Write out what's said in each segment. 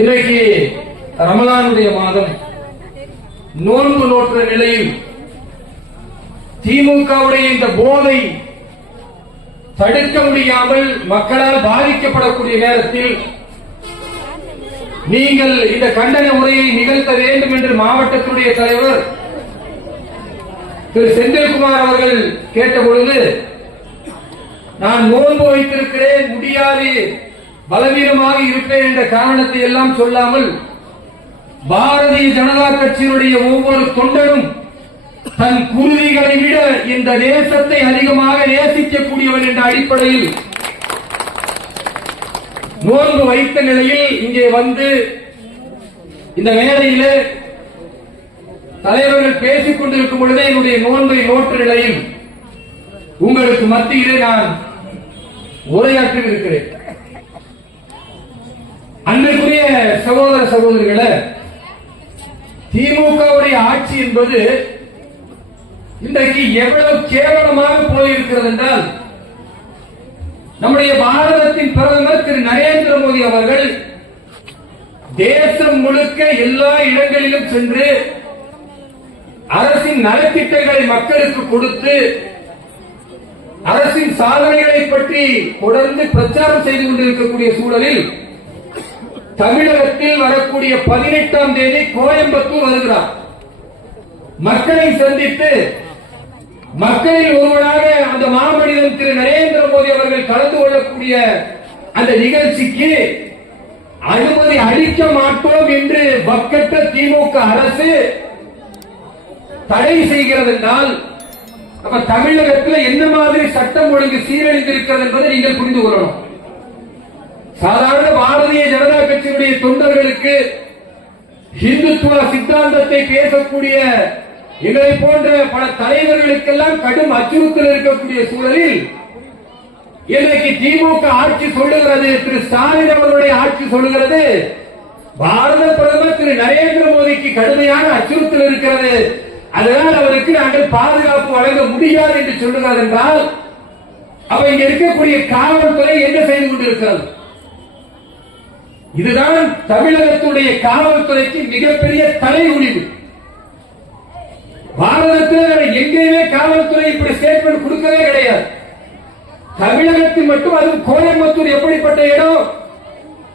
இன்றைக்கு ரமலானுடைய மாதம், நோன்பு நோற்ற நிலையில் திமுகவுடைய இந்த போதை தடுக்க முடியாமல் மக்களால் பாதிக்கப்படக்கூடிய நேரத்தில் நீங்கள் இந்த கண்டன உரையை நிகழ்த்த வேண்டும் என்று மாவட்டத்துடைய தலைவர் திரு செந்தில்குமார் அவர்கள் கேட்டபொழுது, நான் நோன்பு வைத்திருக்கிறேன், முடியாது, பலவீனமாக இருப்பேன் என்ற காரணத்தை எல்லாம் சொல்லாமல், பாரதிய ஜனதா கட்சியினுடைய ஒவ்வொரு தொண்டனும் தன் குருதிகளை விட இந்த தேசத்தை அதிகமாக நேசிக்கக்கூடியவன் என்ற அடிப்படையில் நோன்பு வைத்த நிலையில் இங்கே வந்து இந்த மேடையில் தலைவர்கள் பேசிக் கொண்டிருக்கும் பொழுதே என்னுடைய நோன்பை நோற்ற நிலையில் உங்களுக்கு மத்தியிலே நான் உரையாற்றி இருக்கிறேன். அன்றைக்குரிய சகோதர சகோதரிகளை, திமுகவுடைய ஆட்சி என்பது இன்றைக்கு எவ்வளவு கேவலமாக போயிருக்கிறது என்றால், நம்முடைய பாரதத்தின் பிரதமர் திரு நரேந்திர மோடி அவர்கள் தேசம் முழுக்க எல்லா இடங்களிலும் சென்று அரசின் நலத்திட்டங்களை மக்களுக்கு கொடுத்து அரசின் சாதனைகளை பற்றி தொடர்ந்து பிரச்சாரம் செய்து கொண்டிருக்கக்கூடிய சூழலில் தமிழகத்தில் வரக்கூடிய 18ஆம் தேதி கோயம்புத்தூர் வருகிறார். மக்களை சந்தித்து மக்களில் ஒருவராக அந்த மாமனிதன் திரு நரேந்திர மோடி அவர்கள் கலந்து கொள்ளக்கூடிய அந்த நிகழ்ச்சிக்கு அனுமதி அளிக்க மாட்டோம் என்று வக்கற்ற திமுக அரசு தடை செய்கிறது என்றால், நம்ம தமிழகத்தில் என்ன மாதிரி சட்டம் ஒழுங்கு சீரழிந்திருக்கிறது என்பதை நீங்கள் புரிந்து கொள்ளணும். சாதாரண பாரதிய ஜனதா கட்சியினுடைய தொண்டர்களுக்கு இந்துத்துவ சித்தாந்தத்தை பேசக்கூடிய எங்களை போன்ற பல தலைவர்களுக்கெல்லாம் கடும் அச்சுறுத்தல் இருக்கக்கூடிய சூழலில் இன்றைக்கு திமுக ஆட்சி சொல்லுகிறது, திரு ஸ்டாலின் அவர்களுடைய ஆட்சி சொல்லுகிறது, பாரத பிரதமர் திரு நரேந்திர மோடிக்கு கடுமையான அச்சுறுத்தல் இருக்கிறது, அதனால் அவருக்கு நாங்கள் பாதுகாப்பு வழங்க முடியாது என்று சொல்லுகிறார் என்றால், அப்ப இங்க இருக்கக்கூடிய காவல்துறை என்ன செய்து கொண்டிருக்கிறது? இதுதான் தமிழகத்துடைய காவல்துறைக்கு மிகப்பெரிய தலைகுனிவு. பாரதத்தில் எங்கேயுமே காவல்துறை இப்படி ஸ்டேட்மெண்ட் கொடுக்கவே கிடையாது. தமிழகத்தில் மட்டும், அதுவும் கோயம்புத்தூர் எப்படிப்பட்ட இடம்?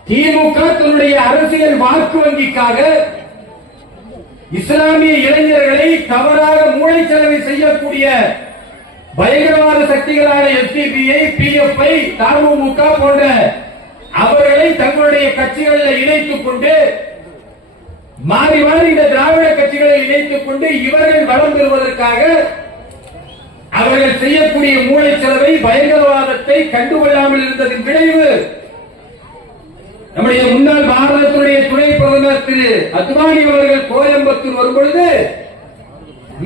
திமுக தன்னுடைய அரசியல் வாக்கு வங்கிக்காக இஸ்லாமிய இளைஞர்களை தவறாக மூளைச்சலவை செய்யக்கூடிய பயங்கரவாத சக்திகளான எஸ்டிபிஐ, பிஎஃப்ஐ, தமுக போன்ற அவர்களை தங்களுடைய கட்சிகளில் இணைத்துக் கொண்டு மாறி மாறி இந்த திராவிட கட்சிகளை இணைத்துக் கொண்டு இவர்கள் வளம் பெறுவதற்காக அவர்கள் செய்யக்கூடிய மூளைச்சலவை, பயங்கரவாதத்தை கண்டுகொள்ளாமல் இருந்ததன் விளைவு நம்முடைய முன்னாள் பாரதத்துடைய துணை பிரதமர் திரு அத்வானி அவர்கள் கோயம்புத்தூர் வரும்பொழுது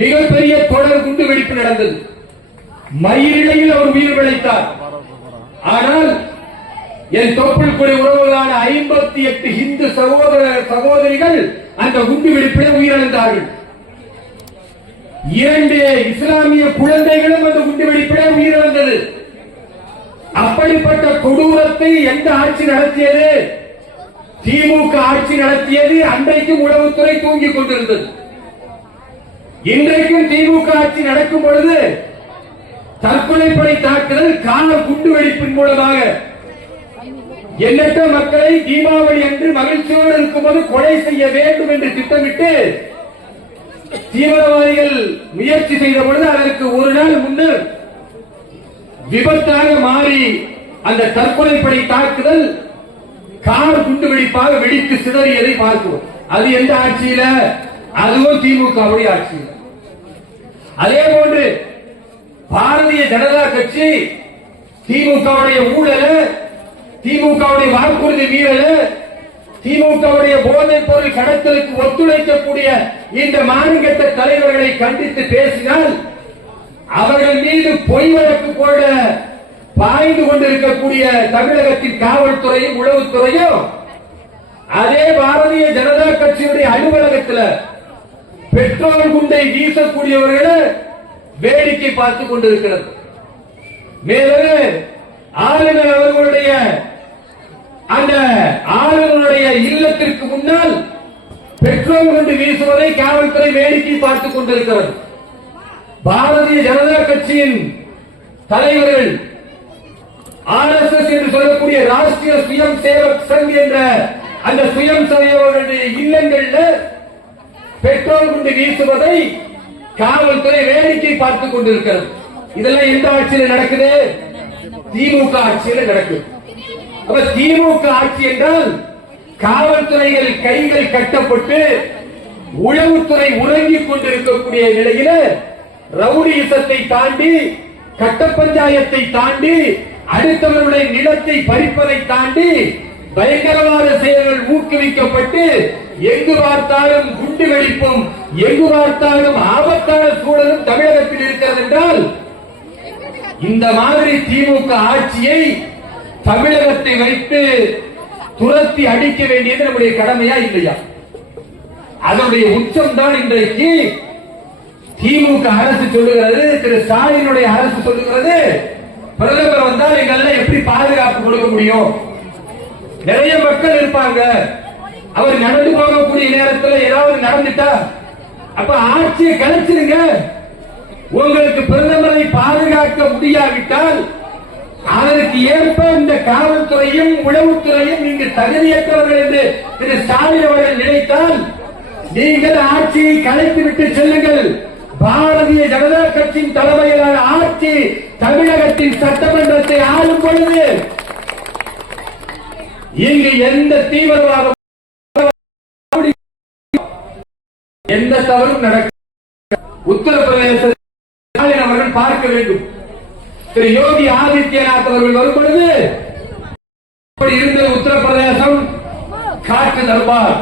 மிகப்பெரிய தொடர் குண்டு வெடிப்பு நடந்தது. மயிரிழையில் அவர் உயிர் பிழைத்தார். ஆனால் என் தொப்புள் குடி உறவுகளான 58 இந்து சகோதர சகோதரிகள் அந்த குண்டு வெடிப்பிலே உயிரிழந்தார்கள். 2 இஸ்லாமிய குழந்தைகளும் அந்த குண்டு வெடிப்பிலே உயிரிழந்தது. அப்படிப்பட்ட கொடூரத்தை எந்த ஆட்சி நடத்தியது? திமுக ஆட்சி நடத்தியது. அன்றைக்கும் உளவுத்துறை தூங்கிக் கொண்டிருந்தது. இன்றைக்கும் திமுக ஆட்சி நடக்கும் பொழுது தற்கொலைப்படை தாக்குதல், கால குண்டு வெடிப்பின் மூலமாக எண்ணற்ற மக்களை தீபாவளி அன்று மகிழ்ச்சியோடு இருக்கும்போது கொலை செய்ய வேண்டும் என்று திட்டமிட்டு தீவிரவாதிகள் முயற்சி செய்த பொழுது அதற்கு ஒரு நாள் முன்னர் விபத்தாக மாறி அந்த தற்கொலைப்படை தாக்குதல் கார் குண்டு வெடிப்பாக வெடித்து சிதறியதை பார்க்கிறோம். அது எந்த ஆட்சியில? அதுவும் திமுகவுடைய ஆட்சியில். அதே போன்று பாரதிய ஜனதா கட்சி திமுகவுடைய ஊழல, திமுகவுடைய வாக்குறுதி மீறல, திமுகவுடைய போதைப் பொருள் கடத்தலுக்கு ஒத்துழைக்கக்கூடிய இந்த மாநில தலைவர்களை கண்டித்து பேசினால் அவர்கள் மீது பொய் வழக்கு போட பாய்ந்து கொண்டிருக்கக்கூடிய தமிழகத்தின் காவல்துறையும் உளவுத்துறையும் அதே பாரதிய ஜனதா கட்சியுடைய அலுவலகத்தில் பெட்ரோல் குண்டை வீசக்கூடியவர்களை வேடிக்கை பார்த்துக் கொண்டிருக்கிறது. மேலும் ஆளுநர் அவர்களுடைய அந்த ஆளுநருடைய இல்லத்திற்கு பெட்ரோல் கொண்டு வீசுவதை காவல்துறை வேடிக்கை பார்த்துக் கொண்டிருக்கிறது. பாரதிய ஜனதா கட்சியின் தலைவர்கள் RSS என்று சொல்லக்கூடிய ராஷ்டிரிய சுயம் சேவக் சங் என்ற அந்த சுயம் சேவகர்களுடைய இல்லங்கள்ல பெட்ரோல் கொண்டு வீசுவதை காவல்துறை வேடிக்கை பார்த்துக் கொண்டிருக்கிறது. இதெல்லாம் எந்த ஆட்சியில் நடக்குது? திமுக ஆட்சியில் நடக்குது. அப்ப திமுக ஆட்சி என்றால் காவல்துறைகள் கைகள் கட்டப்பட்டு உளவுத்துறை உறங்கிக் கொண்டிருக்கக்கூடிய நிலையில ரவுடிசத்தை தாண்டி, கட்ட பஞ்சாயத்தை தாண்டி, அடுத்தவருடைய நிலத்தை பறிப்பதை தாண்டி பயங்கரவாத செயல்கள் ஊக்குவிக்கப்பட்டு எங்கு பார்த்தாலும் குண்டு வெடிப்பும், எங்கு பார்த்தாலும் ஆபத்தான சூழலும் தமிழகத்தில் இருக்கிறது என்றால் இந்த மாதிரி திமுக ஆட்சியை தமிழகத்தை வைத்து துரத்தி அடிக்க வேண்டியது நம்முடைய கடமையா இல்லையா? அதனுடைய உச்சம் தான் இன்றைக்கு திமுக அரசு சொல்லுகிறது, திரு ஸ்டாலினுடைய அரசு சொல்லுகிறது. பிரதமர் வந்தால் எங்கெல்லாம் எப்படி பாதுகாப்பு கொடுக்க முடியும்? நிறைய மக்கள் இருப்பாங்க, அவர் நடந்து போகக்கூடிய நேரத்தில் ஏதாவது நடந்துட்டா அப்ப ஆட்சியை கலைச்சிருங்க. உங்களுக்கு பிரதமரை பாதுகாக்க முடியாவிட்டால் அதற்கு ஏற்ப இந்த காவல்துறையும் உளவுத்துறையும் நீங்க தகுதியற்றவர்கள் என்று திரு ஸ்டாலின் அவர்கள் நினைத்தால் நீங்கள் ஆட்சியை கலைத்துவிட்டு செல்லுங்கள். பாரதிய ஜனதா கட்சியின் தலைமையிலான ஆட்சி தமிழகத்தின் சட்டமன்றத்தை ஆளும் பொழுது இங்கு எந்த தீவிரவாத எந்த தவறும் நடக்க உத்தரப்பிரதேச அவர்கள் பார்க்க வேண்டும். திரு யோகி ஆதித்யநாத் அவர்கள் வரும் பொழுது இருந்த உத்தரப்பிரதேசம் காற்று தர்பார்,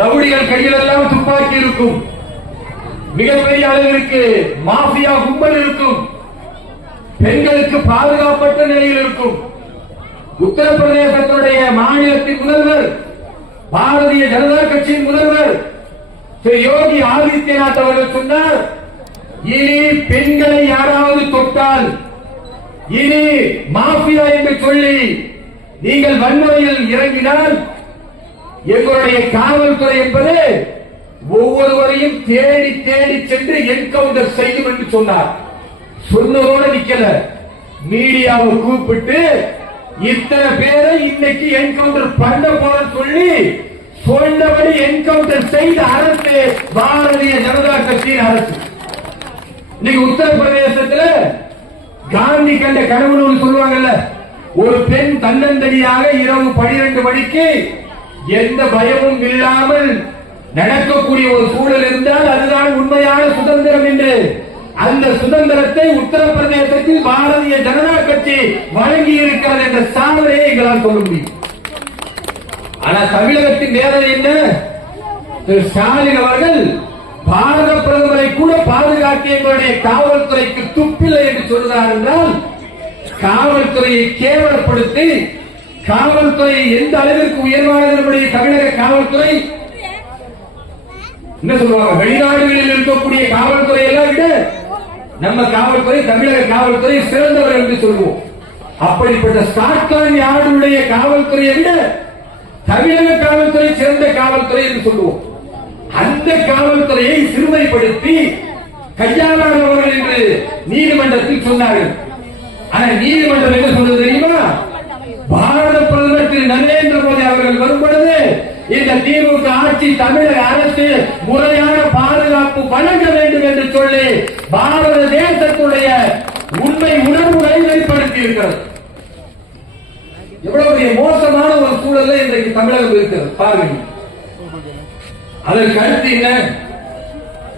ரவுடிகள் கையிலெல்லாம் துப்பாக்கி இருக்கும், மிகப்பெரிய அளவிற்கு மாஃபியா கும்பல் இருக்கும், பெண்களுக்கு பாதுகாப்பற்ற நிலையில் இருக்கும். உத்தரப்பிரதேசத்துடைய மாநிலத்தின் முதல்வர், பாரதிய ஜனதா கட்சியின் முதல்வர் திரு யோகி ஆதித்யநாத் அவர்கள் சொன்னார், இனி பெண்களை யாராவது தொட்டால், இனி மாஃபியா என்று சொல்லி நீங்கள் வன்முறையில் இறங்கினால் எங்களுடைய காவல்துறை என்பது ஒவ்வொருவரையும் தேடி தேடி சென்று என்கவுண்டர் செய்யும் என்று சொன்னார். சொன்னதோடு நிக்கல, மீடியாவை கூப்பிட்டு இத்தனை பேரை இன்னைக்கு என்கவுண்டர் பண்ண போற சொல்லி சொன்னபடி என்கவுண்டர் செய்த அரசு பாரதிய ஜனதா கட்சியின் அரசு. இன்னைக்கு உத்தரப்பிரதேசத்தில் காந்தி கண்ட கனவு சொல்லுவாங்கல்ல, ஒரு பெண் தன்னந்தனியாக இரவு 12 மணிக்கு எந்த பயமும் இல்லாமல் நடக்கக்கூடிய ஒரு சூழல் இருந்தால் அதுதான் உண்மையான சுதந்திரம் என்று. அந்த சுதந்திரத்தை உத்தரப்பிரதேசத்தில் பாரதிய ஜனதா கட்சி வழங்கி இருக்கிறது என்ற சாதனையை எங்களால் சொல்ல முடியும். ஆனா தமிழகத்தின் வேதனை என்ன? திரு ஸ்டாலின் அவர்கள் பாரத பிரதமரை கூட பாதுகாக்க எங்களுடைய காவல்துறைக்கு துப்பில்லை என்று சொல்கிறார் என்றால், காவல்துறையை கேவலப்படுத்தி, காவல்துறை எந்த அளவிற்கு உயர்வானது நம்முடைய தமிழக காவல்துறை என்ன சொல்லுவாங்க, வெளிநாடுகளில் இருக்கக்கூடிய காவல்துறை எல்லாம் விட நம்ம காவல்துறை, தமிழக காவல்துறை சிறந்தவர் என்று சொல்லுவோம். அப்படிப்பட்ட ஸ்காட்லாந்து யாருடைய காவல்துறையை விட தமிழக காவல்துறை சிறந்த காவல்துறை என்று சொல்லுவோம். அந்த காவல்துறையை சிறுமைப்படுத்தி கையாளாதவர்கள் என்று நீதிமன்றத்தில் சொன்னார்கள். ஆனா நீதிமன்றம் என்ன சொல்றது தெரியுமா? பாரத பிரதமர் திரு நரேந்திர மோடி அவர்கள் வரும் பொழுது இந்த திமுக ஆட்சி தமிழக அரசு முறையான பாதுகாப்பு வழங்க வேண்டும் என்று சொல்லி பாரத தேசத்துடைய உண்மை உணர்வுகளை வெளிப்படுத்தி இருக்கிறது. எவ்வளவு மோசமான ஒரு சூழல் இன்றைக்கு தமிழகம் இருக்கிறது பாருங்க. அதற்கு அடுத்து என்ன?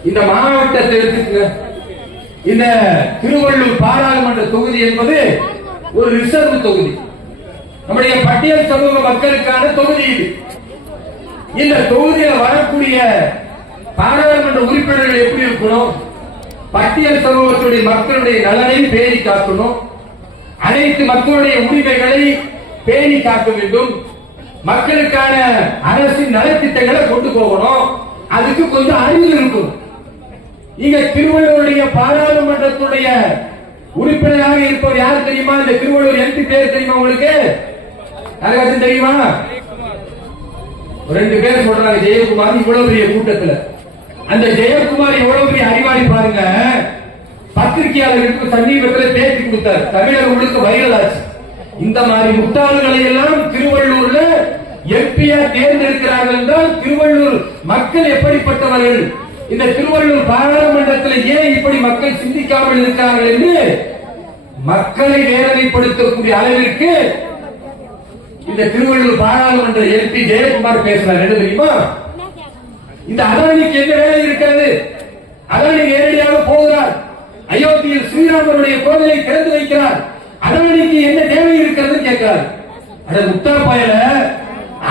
இந்த மாவட்டத்தை எடுத்துக்க, இந்த திருவள்ளூர் பாராளுமன்ற தொகுதி என்பது ஒரு ரிசர்வ் தொகுதி, நம்முடைய பட்டியல் சமூக மக்களுக்கான தொகுதி இது. இந்த தொகுதியில் வரக்கூடிய பாராளுமன்ற உறுப்பினர்கள் எப்படி இருக்கணும்? பட்டியல் சமூகத்துடைய மக்களுடைய நலனை பேணி காக்கணும், அனைத்து மக்களுடைய உரிமைகளை பேணி காக்க வேண்டும், மக்களுக்கான அரசின் நலத்திட்டங்களை கொண்டு போகணும். அதுக்கு கொஞ்சம் அறிவு இருக்கும். இங்க திருவள்ளூருடைய பாராளுமன்றத்துடைய உறுப்பினராக இருப்பவர் யார் தெரியுமா? இந்த திருவள்ளூர் எம்பி பேர் தெரியுமா உங்களுக்கு? யாருக்காச்சும் தெரியுமா? ரெண்டு பேர் சொல்றாங்க ஜெயக்குமார் இவ்வளவு பெரிய கூட்டத்துல. அந்த ஜெயக்குமார் எவ்வளவு பெரிய அறிவாளி பாருங்க. பத்திரிகையாளர்களுக்கு சமீபத்தில் பேட்டி கொடுத்தார். தமிழகம் முழுக்க வைரல் ஆச்சு. இந்த மாதிரி முட்டாள்களை எல்லாம் திருவள்ளூர்ல எம்பியா தேர்ந்தெடுக்கிறார்கள் என்றால் திருவள்ளூர் மக்கள் எப்படிப்பட்டவர்கள், இந்த திருவள்ளூர் பாராளுமன்றத்தில் ஏன் இப்படி மக்கள் சிந்திக்காமல் இருக்கிறார்கள் என்று மக்களை வேதனைப்படுத்தக்கூடிய அளவிற்கு இந்த திருவள்ளூர் பாராளுமன்ற எம்பி ஜெயக்குமார் பேசினார். என்ன தெரியுமா? இந்த அதானிக்கு என்ன வேலை இருக்கிறது? அதானி நேரடியாக போகிறார், அயோத்தியில் ஸ்ரீராமருடைய கோவிலை திறந்து வைக்கிறார். அதானிக்கு என்ன தேவை இருக்கிறது கேட்கிறார். அட முட்டா பயல,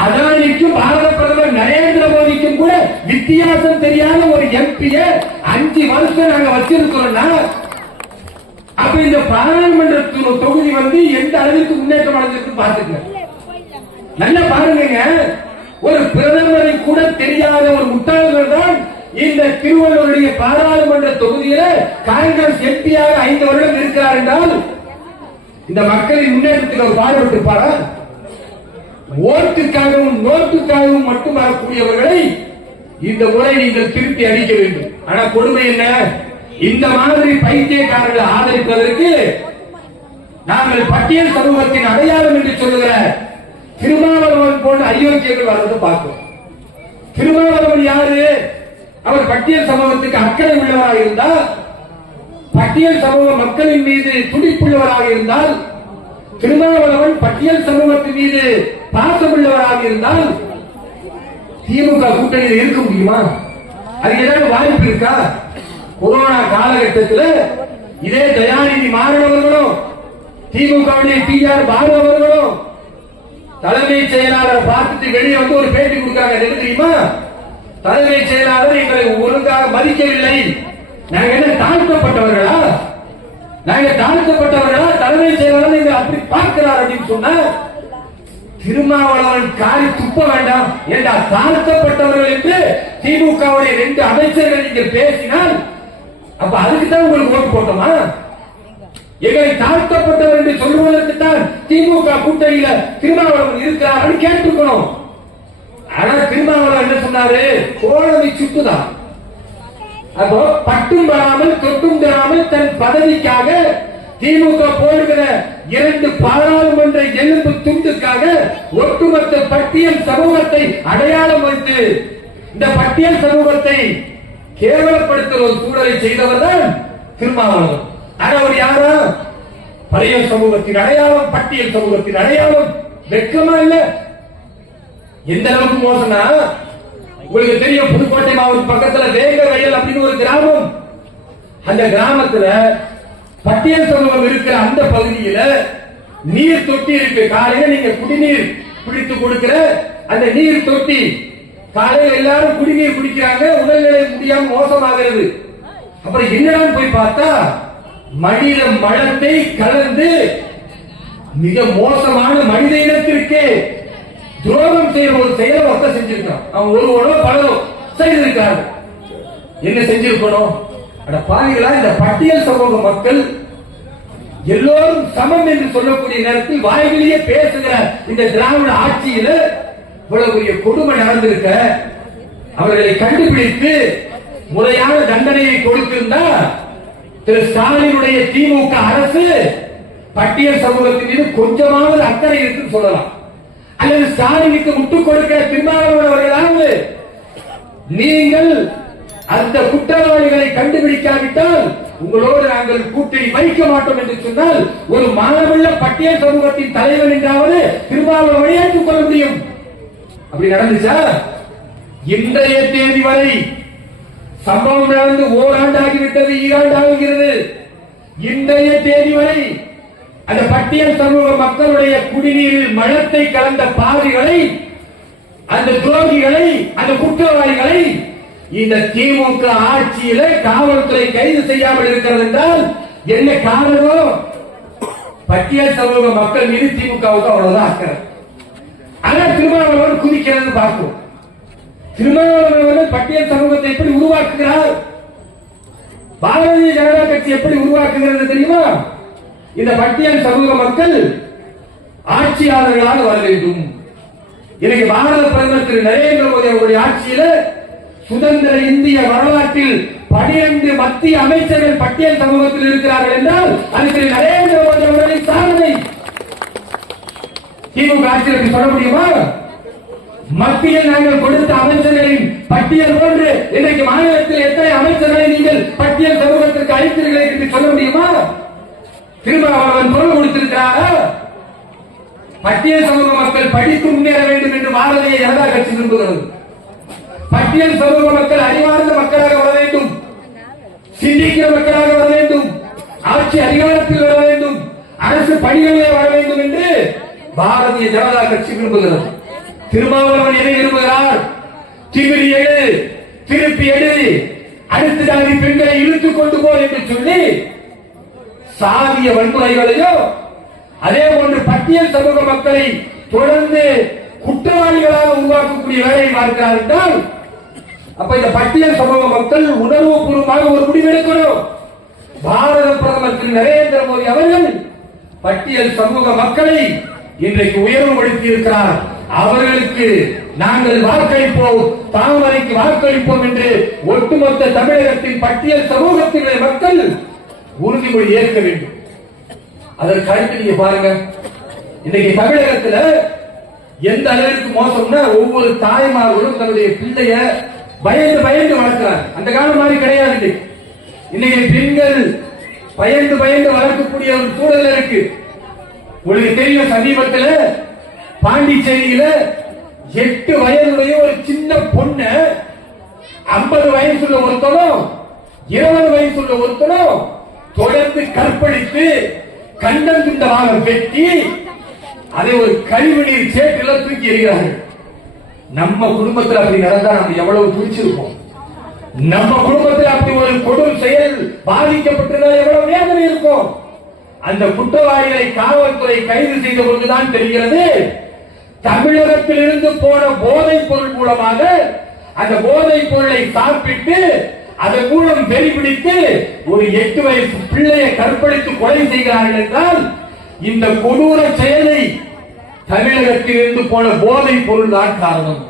அதானிக்கும் பாரத பிரதமர் நரேந்திர மோடிக்கும் கூட வித்தியாசம் தெரியாத ஒரு எம்பிய 5 வருஷம் நாங்க வச்சிருக்கிறோம்னா அப்ப இந்த பாராளுமன்ற தொகுதி எந்த அளவுக்கு முன்னேற்றம் அடைஞ்சிருக்கு பாத்துக்க. நல்ல பாருங்க, ஒரு பிரதமரை கூட தெரியாத ஒரு முட்டாள்கள் தான் இந்த திருவள்ளூருடைய பாராளுமன்ற தொகுதியில காங்கிரஸ் எம்பியாக 5 வருடம் இருக்கிறார் என்றால் இந்த மக்களின் முன்னேற்றத்தில் ஒரு பாடுபட்டிருப்பாரா? ஓட்டுக்காகவும் நோட்டுக்காகவும் மட்டும் வரக்கூடியவர்களை இந்த முறை நீங்கள் திருப்பி அடிக்க வேண்டும். ஆனா கொடுமை என்ன? இந்த மாதிரி பைத்தியக்காரர்களை ஆதரிப்பதற்கு நாங்கள் பட்டியல் சமூகத்தின் அடையாளம் என்று சொல்லுகிற திருமாவளவன் போன்ற அயோக்கியர்கள் வர்றதை பார்க்கிறோம். திருமாவளவன் யாரு? அவர் பட்டியல் சமூகத்துக்கு அக்கறை உள்ளவராக இருந்தால், பட்டியல் சமூக மக்களின் மீது துடிப்புள்ளவராக இருந்தால், திருமாவளவன் பட்டியல் சமூகத்தின் மீது பாசமுள்ளவராக இருந்தால் திமுக கூட்டணியில் இருக்க முடியுமா? அது ஏதாவது வாய்ப்பு இருக்கா? கொரோனா காலகட்டத்தில் இதே தயாநிதி மாறன் அவர்களும் திமுகவுடைய TR பாலு அவர்களும் தலைமை செயலாளர் பார்த்துட்டு வெளியே ஒரு பேட்டி கொடுக்கிறாங்க. என்ன தெரியுமா? தலைமை செயலாளர் எங்களை ஒழுங்காக மதிக்கவில்லை, நாங்க என்ன தாழ்த்தப்பட்டவர்களா? நாங்க தாழ்த்தப்பட்டவர்களா? தலைமை செயலாளர் எங்களை அப்படி பார்க்கிறார் அப்படின்னு சொன்ன திருமாவளவன் காரி துப்ப வேண்டாம். ஏண்டா தாழ்த்தப்பட்டவர்கள் என்று திமுகவுடைய 2 அமைச்சர்கள் நீங்கள் பேசினால் அப்ப அதுக்கு தான் உங்களுக்கு ஓட்டு போட்டோமா? எங்களை தாழ்த்தப்பட்டவர் என்று சொல்லுவதற்கு தான் திமுக கூட்டணியில திருமாவளவன் இருக்கிறார்கள் கேட்டுக்கணும். ஆனா திருமாவளவன் என்ன சொன்னாரு? கோழமை சுட்டுதான். அப்போ பட்டும் வராமல் தொட்டும் தராமல் தன் பதவிக்காக திமுக போடுகிற 2 பாராளுமன்ற எலும்பு துண்டுக்காக ஒட்டுமொத்த பட்டியல் சமூகத்தை அடையாளம் வைத்து இந்த பட்டியல் சமூகத்தை கேவலப்படுத்துகிற ஒரு சூழலை செய்தவர் தான் திருமாவளவன். அவர் யாரா? பழைய சமூகத்தின் அடையாளம், பட்டியல் சமூகத்தின் அடையாளம். வெட்கமா இல்ல? எந்த அளவுக்கு மோசனா உங்களுக்கு தெரியும். புதுக்கோட்டை மாவட்டம் பக்கத்துல வேங்க வயல் அப்படின்னு ஒரு கிராமம். அந்த கிராமத்துல பட்டியல் சமூகம் இருக்கிற அந்த பகுதியில நீர் தொட்டி இருக்கு. காலையில நீங்க குடிநீர் பிடித்து கொடுக்கிற அந்த நீர் தொட்டி, காலையில் எல்லாரும் குடிநீர் குடிக்கிறாங்க, உடல்நிலை முடியாம மோசமாகிறது. அப்புறம் என்னடான்னு போய் பார்த்தா மனித மலத்தை கலந்து மிக மோசமான மனித இனத்திற்கு துரோகம் செய்ய ஒரு செயலை ஒத்த செஞ்சிருக்கான். அவன் ஒரு உணவு பலரும் செய்திருக்காரு. என்ன செஞ்சிருக்கணும்? அட பாவிகளா, இந்த பட்டியல் சமூக மக்கள் எல்லோரும் சமம் என்று சொல்லக்கூடிய நேரத்தில் வாய்விலேயே பேசுகிற இந்த திராவிட ஆட்சியில இவ்வளவு பெரிய கொடுமை நடந்திருக்க அவர்களை கண்டுபிடித்து முறையான தண்டனையை கொடுத்திருந்தா திரு ஸ்டாலினுடைய திமுக அரசு பட்டியல் சமூகத்தின் மீது கொஞ்சமாவது அக்கறை இருக்குன்னு சொல்லலாம். அல்லது ஸ்டாலினுக்கு முட்டுக் கொடுக்க திருமாவளவன் அவர்களாவது நீங்கள் அந்த குற்றவாளிகளை கண்டுபிடிக்காவிட்டால் உங்களோடு நாங்கள் கூட்டணி வைக்க மாட்டோம் என்று சொன்னால் ஒரு மானமுள்ள பட்டியல் சமூகத்தின் தலைவர் என்றாவது திருமாவளவனை ஏற்றுக் கொள்ள முடியும். அப்படி நடந்துச்சா? இன்றைய தேதி வரை சம்பவம் நடந்து ஓராண்டு ஆகிவிட்டது, ஈராண்டு ஆகிறது. இன்றைய தேதி வரை அந்த பட்டியல் சமூக மக்களுடைய குடிநீரில் மலத்தை கலந்த பாவிகளை, அந்த துரோகிகளை, அந்த குற்றவாளிகளை இந்த திமுக ஆட்சியில காவல்துறை கைது செய்யாமல் இருக்கிறது என்றால் என்ன காரணம்? பட்டியல் சமூக மக்கள் மீது திமுகவுக்கு அவ்வளவுதான் அக்கறை. ஆனா திருமாவளவன் குதிக்கிறது பார்க்கும். திருமாவளவன் பட்டியல் சமூகத்தை எப்படி உருவாக்குகிறார்? பாரதிய ஜனதா கட்சி எப்படி உருவாக்குகிறது தெரியுமா? இந்த பட்டியல் சமூக மக்கள் ஆட்சியாளர்களாக வர வேண்டும், இன்னைக்கு பாரத பிரதமர் திரு நரேந்திர மோடி அவருடைய ஆட்சியில சுதந்திர இந்திய வரலாற்றில் 12 மத்திய அமைச்சர்கள் பட்டியல் சமூகத்தில் இருக்கிறார்கள் என்றால் அது திரு நரேந்திர மோடி அவர்களின் சாதனை. திமுக ஆட்சியில் சொல்ல முடியுமா? மத்தியில் நாங்கள் கொடுத்த அமைச்சர்களின் பட்டியல் போன்று இன்றைக்கு மாநிலத்தில் எத்தனை அமைச்சர்களை நீங்கள் பட்டியல் சமூகத்திற்கு அளித்தீர்கள் என்று சொல்ல முடியுமா? திருமாவளவன் குரல் கொடுத்திருக்கிறாரா? பட்டியல் சமூக மக்கள் படித்து முன்னேற வேண்டும் என்று பாரதிய ஜனதா கட்சி விரும்புகிறது. பட்டியல் சமூக மக்கள் அறிவார்ந்த மக்களாக வர வேண்டும், சிந்திக்கிற மக்களாக வர வேண்டும், ஆட்சி அதிகாரத்தில் வர வேண்டும், அரசு பணிகளிலே வர வேண்டும் என்று பாரதிய ஜனதா கட்சி விரும்புகிறது. திருமாவளவன் எதை விரும்புகிறார்? திமிரி எடு, திருப்பி எடு, அடுத்த ஜாதி பெண்களை இழுத்துக் கொண்டு போ என்று சொல்லி சாதிய வன்முறைகளையோ அதே போன்று பட்டியல் சமூக மக்களை தொடர்ந்து குற்றவாளிகளாக உருவாக்கக்கூடிய வேலையை பார்க்கிறார் என்றால் அப்ப இந்த பட்டியல் சமூக மக்கள் உணர்வுபூர்வமாக ஒரு முடிவு எடுக்கணும். பாரத பிரதமர் திரு நரேந்திர மோடி அவர்கள் பட்டியல் சமூக மக்களை இன்றைக்கு உயர்வுபடுத்தி இருக்கிறார். அவர்களுக்கு நாங்கள் வாக்களிப்போம், தாமரைக்கு வாக்களிப்போம் என்று ஒட்டுமொத்த தமிழகத்தின் பட்டியல் சமூகத்தினுடைய மக்கள் உறுதிமொழி ஏற்க வேண்டும். அதற்கு அடுத்து நீங்க பாருங்க, இன்னைக்கு தமிழகத்தில் எந்த அளவிற்கு மோசம்னா ஒவ்வொரு தாய்மார்களும் தன்னுடைய பிள்ளைய பயந்து பயந்து வளர்க்கிறாங்க. அந்த காலம் மாதிரி கிடையாது. இன்னைக்கு பெண்கள் பயந்து பயந்து வளர்க்கக்கூடிய ஒரு சூழல் இருக்கு. உங்களுக்கு தெரியும், சமீபத்தில் பாண்டிச்சேரியில 8 வயதுடைய ஒரு சின்ன பொண்ணு 50 வயசுள்ள ஒருத்தனும் 20 வயசுள்ள ஒருத்தனும் தொடர்ந்து கற்பழித்து கண்டம் துண்டமாக வெட்டி அதை ஒரு கழிவுநீர் சேற்றில தூக்கி எறிகிறார்கள். நம்ம குடும்பத்தில் அப்படி நடந்தா நம்ம எவ்வளவு துடிச்சிருப்போம். நம்ம குடும்பத்தில் அப்படி ஒரு கொடும் செயல் பாதிக்கப்பட்டிருந்தால் எவ்வளவு வேதனை இருக்கும். அந்த குற்றவாளிகளை காவல்துறை கைது செய்த பொழுதுதான் தெரிகிறது, தமிழகத்தில் இருந்து போன போதைப் பொருள் மூலமாக அந்த போதைப் பொருளை சாப்பிட்டு அதன் மூலம் வெறி பிடித்து ஒரு 8 வயசு பிள்ளையை கற்பழித்து கொலை செய்கிறார்கள் என்றால் இந்த கொடூர செயலை தமிழகத்தில் இருந்து போன போதைப் பொருள் தான் காரணம்.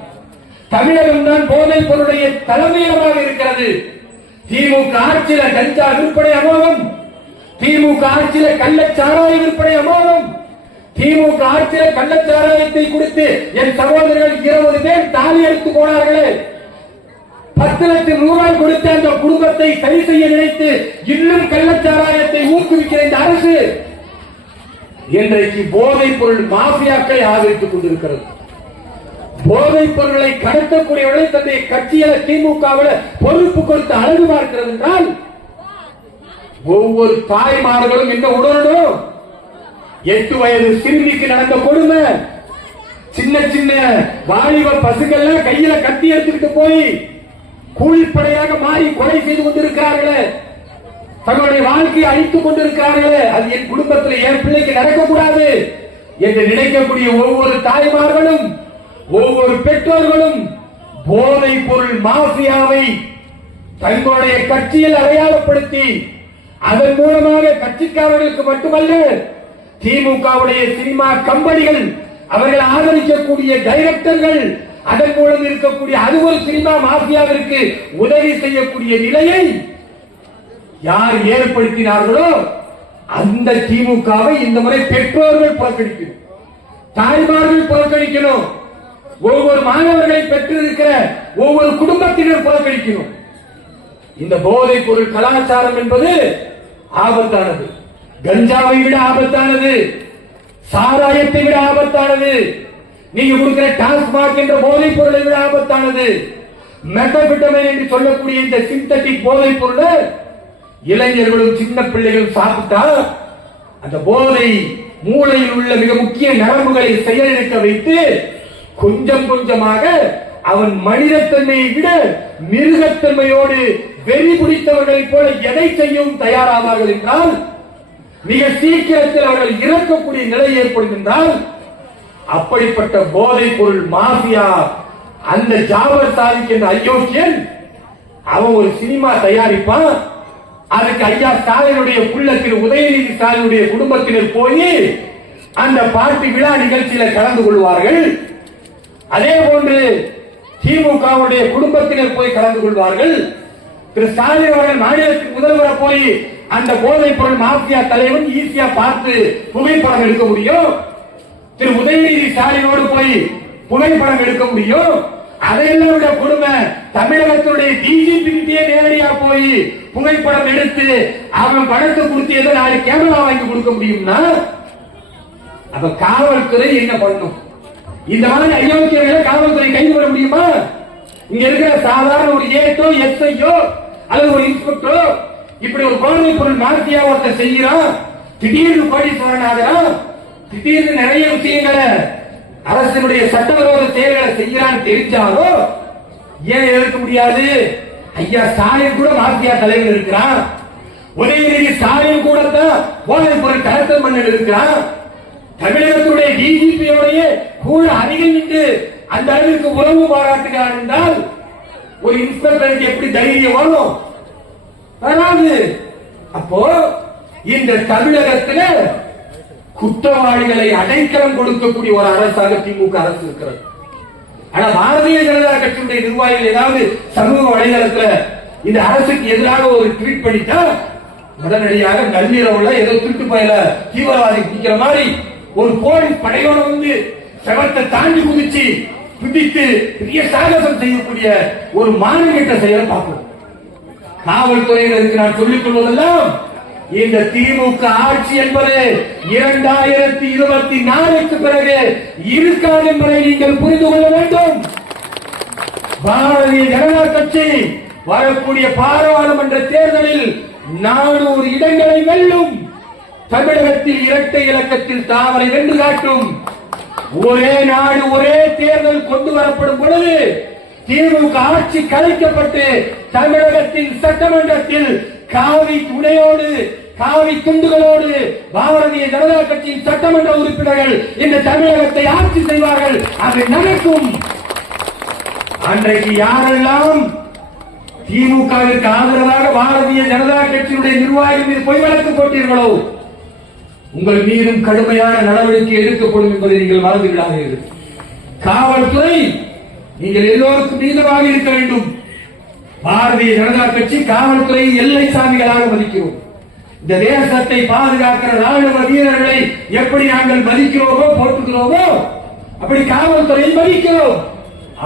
தமிழகம் தான் போதைப் பொருளுடைய தலைமையமாக இருக்கிறது. திமுக ஆட்சியில கஞ்சா விற்பனை அமோகம், திமுக ஆட்சியில கள்ளச்சாராய விற்பனை அமோகம், திமுக ஆட்சியில கள்ளச்சாராயத்தை கொடுத்து என் சகோதரர்கள் 20 பேர் தாலி எடுத்து போனார்களே, 10 லட்சம் ரூபாய் கொடுத்து அந்த குடும்பத்தை சரி செய்ய நினைத்து இன்னும் கள்ளச்சாராயத்தை ஊக்குவிக்கிற இந்த அரசு இன்றைக்கு போதைப் பொருள் மாஃபியாக்களை ஆதரித்துக் கொண்டிருக்கிறது. போதைப் பொருளை கடத்தக்கூடியவர்களை தன்னுடைய கட்சியில திமுகவில் பொறுப்பு கொடுத்து அழகு பார்க்கிறது என்றால் ஒவ்வொரு தாய்மார்களும் என்ன உணரணும்? 8 வயது சிறுமிக்கு நடந்த கொடுமை, சின்ன சின்ன வாலிப பசுக்கள்லாம் கையில கத்தி எடுத்துக்கிட்டு போய் கூலிப்படையாக மாறி கொலை செய்து கொண்டிருக்கிறார்களே, தங்களுடைய வாழ்க்கையை அழித்துக் கொண்டிருக்கிறார்களே, அது என் குடும்பத்தில் என் பிள்ளைக்கு நடக்கக்கூடாது என்று நினைக்கக்கூடிய ஒவ்வொரு தாய்மார்களும் ஒவ்வொரு பெற்றோர்களும் போதைப் பொருள் மாஃபியாவை தங்களுடைய கட்சியில் அடையாளப்படுத்தி அதன் மூலமாக கட்சிக்காரர்களுக்கு மட்டுமல்ல திமுகவுடைய சினிமா கம்பெனிகள், அவர்கள் ஆதரிக்கக்கூடிய டைரக்டர்கள், அதன் மூலம் இருக்கக்கூடிய அது ஒரு சினிமா மாஃபியாவிற்கு உதவி செய்யக்கூடிய நிலையை யார் ஏற்படுத்தினார்களோ அந்த திமுகவை இந்த முறை பெற்றோர்கள் புறக்கணிக்கணும், தாய்மார்கள் புறக்கணிக்கணும், ஒவ்வொரு மாணவர்களை பெற்றிருக்கிற ஒவ்வொரு குடும்பத்தினர் புறக்கணிக்கணும். இந்த போதைப் பொருள் கலாச்சாரம் என்பது ஆபத்தானது. கஞ்சாவை விட ஆபத்தானது, சாராயத்தை விட ஆபத்தானது, நீங்க கொடுக்கிற டாஸ்மாக் என்ற போதைப் பொருளை விட ஆபத்தானது. மெத்தபெட்டமைன் என்று சொல்லக்கூடிய இந்த சிந்தட்டிக் போதைப் பொருளை இளைஞர்களும் சின்ன பிள்ளைகளும் சாப்பிட்டா அந்த போதை மூளையில் உள்ள மிக முக்கிய நரம்புகளை செயலிழக்க வைத்து கொஞ்சம் கொஞ்சமாக அவன் மனிதத்தன்மையை விட மிருகத்தன்மையோடு வெறி பிடித்தவர்களைப் போல எதை செய்யவும் தயாராவார்கள் என்றால் மிக சீக்கிரத்தில் அவர்கள் இறக்கக்கூடிய நிலை ஏற்படுகின்றால் அப்படிப்பட்ட போதைப் பொருள் மாஃபியா அந்த ஜாபர் சாதிக்கின்ற அயோக்கியன் அவன் ஒரு சினிமா தயாரிப்பான். அதுக்கு ஐயா ஸ்டாலினுடைய புள்ளத்தில் உதயநிதி ஸ்டாலினுடைய குடும்பத்தினர் போய் அந்த பார்ட்டி விழா நிகழ்ச்சியில கலந்து கொள்வார்கள். அதே போன்று திமுகவுடைய குடும்பத்தினர் போய் கலந்து கொள்வார்கள். திரு ஸ்டாலின் அவர்கள் மாநிலத்தின் முதல்வரை போய் அந்த போதைப் பொருள் மாஃபியா தலைவன் ஈஸியா பார்த்து புகைப்படம் எடுக்க முடியும். திரு உதயநிதி ஸ்டாலினோடு போய் புகைப்படம் எடுக்க முடியும். அதையெல்லாம் விட கொடுமை, தமிழகத்துடைய டிஜிபி கிட்டே நேரடியா போய் புகைப்படம் எடுத்து அவன் பணத்தை கொடுத்து ஏதோ 4 கேமரா வாங்கி கொடுக்க முடியும்னா அப்ப காவல்துறை என்ன பண்ணும்? இந்த மாதிரி அயோக்கியர்களை காவல்துறை கைது பண்ண முடியுமா? இங்க இருக்கிற சாதாரண ஒரு ஏட்டோ எஸ்ஐயோ அல்லது ஒரு இன்ஸ்பெக்டரோ இப்படி ஒரு போதைப் பொருள் மாஃபியா ஒருத்தர் செய்யறான், திடீர்னு கோடீஸ்வரன் ஆகிறான், திடீர்னு நிறைய விஷயங்களை அரசினுடைய சட்டவிரோத செயல்களை செய்யறான்னு தெரிஞ்சாலோ ஏன் எதிர்க்க முடியாது? ஐயா ஸ்டாலின் கூட மாஃபியா தலைவர் இருக்கிறான், உதயநிதி ஸ்டாலின் கூட தான் போதைப் பொருள் கடத்தல் மன்னன் இருக்கிறான். தமிழகத்துடைய டிஜிபியோடைய கூட அருகில் நின்று அந்த அளவிற்கு உறவு பாராட்டுகிறார் என்றால் ஒரு இன்ஸ்பெக்டருக்கு எப்படி தைரியம் வரும்? வராது. அப்போ இந்த தமிழகத்தில் குற்றவாளிகளை அடைக்கலம் கொடுக்கக்கூடிய ஒரு அரசாக திமுக அரசு இருக்கிறது. ஆனா பாரதிய ஜனதா கட்சியுடைய நிர்வாகிகள் ஏதாவது சமூக வலைதளத்தில் இந்த அரசுக்கு எதிராக ஒரு ட்வீட் பண்ணிட்டா உடனடியாக நள்ளிரவுல ஏதோ திருட்டு பயில தீவிரவாதி பிடிக்கிற மாதிரி ஒரு போலீஸ் படையோடு வந்து செவத்தை தாண்டி குதிச்சு பிடித்து பெரிய சாகசம் செய்யக்கூடிய ஒரு மாநில செயலை பார்க்கணும். காவல்துறையினருக்கு நான் சொல்லிக் கொள்வதெல்லாம் இந்த திமுக ஆட்சி என்பது 2024க்கு பிறகு இருக்காது என்பதை நீங்கள் புரிந்து கொள்ள வேண்டும். பாரதிய ஜனதா கட்சி வரக்கூடிய பாராளுமன்ற தேர்தலில் 400 இடங்களை வெல்லும். தமிழகத்தில் இரட்டை இலக்கத்தில் தாவரை வென்று காட்டும். ஒரே நாடு ஒரே தேர்தல் கொண்டு வரப்படும் பொழுது திமுக ஆட்சி கலைக்கப்பட்டு தமிழகத்தின் சட்டமன்றத்தில் காவி துணையோடு காவி துண்டுகளோடு பாரதிய ஜனதா கட்சியின் சட்டமன்ற உறுப்பினர்கள் இந்த தமிழகத்தை ஆட்சி செய்வார்கள். அது நடக்கும். அன்றைக்கு யாரெல்லாம் திமுகவிற்கு ஆதரவாக பாரதிய ஜனதா கட்சியினுடைய நிர்வாகிகள் மீது பொய் வழக்கு போட்டீர்களோ உங்கள் மீதும் கடுமையான நடவடிக்கை எடுக்கப்படும் என்பதை நீங்கள் மறந்து விடாதீர்கள். காவல்துறை நீங்கள் எல்லோருக்கும் நீதமாக இருக்க வேண்டும். பாரதிய ஜனதா கட்சி காவல்துறை எல்லை சாமிகளாக மதிக்கிறோம். இந்த தேசத்தை பாதுகாக்கிற ராணுவ வீரர்களை எப்படி நாங்கள் மதிக்கிறோமோ போட்டுக்கிறோமோ அப்படி காவல்துறையை மதிக்கிறோம்.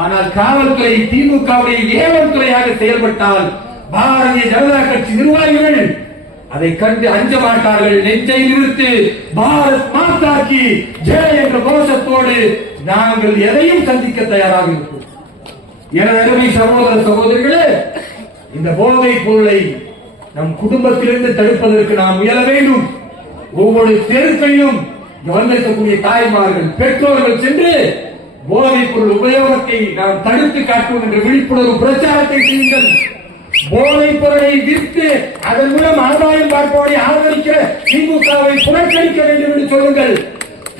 ஆனால் காவல்துறை திமுகவுடைய ஏவல் துறையாக செயல்பட்டால் பாரதிய ஜனதா கட்சி நிர்வாகிகள் அதை கண்டு அஞ்ச மாட்டார்கள். நெஞ்சை நிறுத்து பாரத் மாதா கி ஜெய் என்ற கோஷத்தோடு நாங்கள் எதையும் சந்திக்க தயாராக இருக்கிறோம். எனது அருமை சகோதர சகோதரிகளே, இந்த போதைப் பொருளை நம் குடும்பத்திலிருந்து தடுப்பதற்கு நாம் முயல வேண்டும். ஒவ்வொரு தெருக்களிலும் வந்திருக்கக்கூடிய தாய்மார்கள் பெற்றோர்கள் சென்று போதைப் பொருள் உபயோகத்தை நாம் தடுத்து காட்டுவோம் என்ற விழிப்புணர்வு பிரச்சாரத்தை செய்யுங்கள். போதைப் பொருளை விற்று அதன் மூலம் ஆதாயம் பார்ப்பவரை ஆதரிக்க திமுகவை புறக்கணிக்க வேண்டும் என்று சொல்லுங்கள்.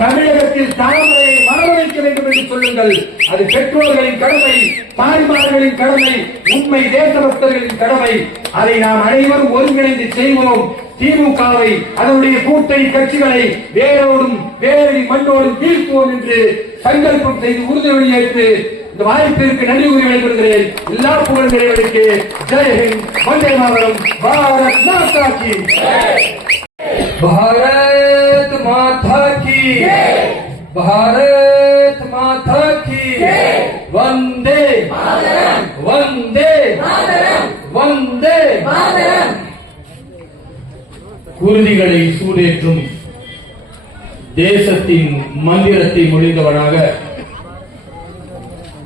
தமிழகத்தில் தாமரையை வரவழைக்க வேண்டும் என்று சொல்லுங்கள். அது பெற்றோர்களின் கடமை, தாய்மார்களின் கடமை, உண்மை தேசபக்தர்களின் கடமை. அதை நாம் அனைவரும் ஒருங்கிணைந்து செய்வோம். திமுகவை அதனுடைய கூட்டணி கட்சிகளை வேரோடும் வேரடி மண்ணோடும் வீழ்த்துவோம் என்று சங்கல்பம் செய்து உறுதிமொழி ஏற்று இந்த வாய்ப்பிற்கு நன்றி கூறி விடைபெறுகிறேன். எல்லா புகழ் நிறைவதற்கு ஜெயஹிந்த், வந்தே மாதரம், பாரத் மாதா கி भारत माता की भारत माता की वंदे वंदे वंदे குருதிகளை சூடேற்றும் தேசத்தின் மந்திரத்தை மொழிந்தவனாக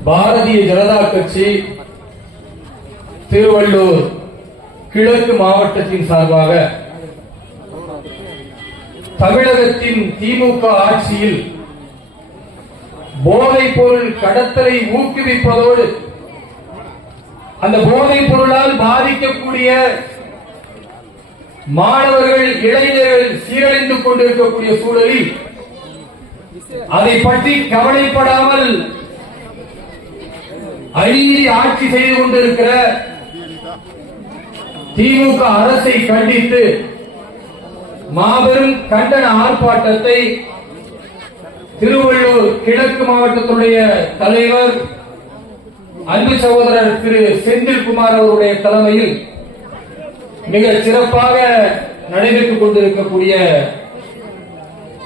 பாரதிய ஜனதா கட்சி திருவள்ளூர் கிழக்கு மாவட்டத்தின் சார்பாக தமிழகத்தின் திமுக ஆட்சியில் போதைப் பொருள் கடத்தலை ஊக்குவிப்பதோடு அந்த போதைப் பொருளால் பாதிக்கக்கூடிய மாணவர்கள் இளைஞர்கள் சீரழிந்து கொண்டிருக்கக்கூடிய சூழலில் அதை பற்றி கவலைப்படாமல் அநீதி ஆட்சி செய்து கொண்டிருக்கிற திமுக அரசை கண்டித்து மாபெரும் கண்டன ஆர்ப்பாட்டத்தை திருவள்ளூர் கிழக்கு மாவட்டத்துடைய தலைவர் அன்பு சகோதரர் திரு செந்தில்குமார் அவருடைய தலைமையில் மிக சிறப்பாக நடைபெற்றுக் கொண்டிருக்கக்கூடிய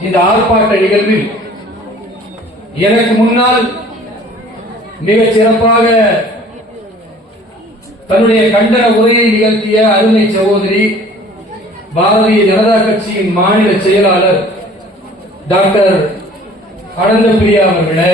இந்த ஆர்ப்பாட்ட நிகழ்வில் எனக்கு முன்னால் மிக சிறப்பாக தன்னுடைய கண்டன உரையை நிகழ்த்திய அருமை சகோதரி பாரதிய ஜனதா கட்சியின் மாநில செயலாளர் டாக்டர் அனந்தபிரியா அவர்களே,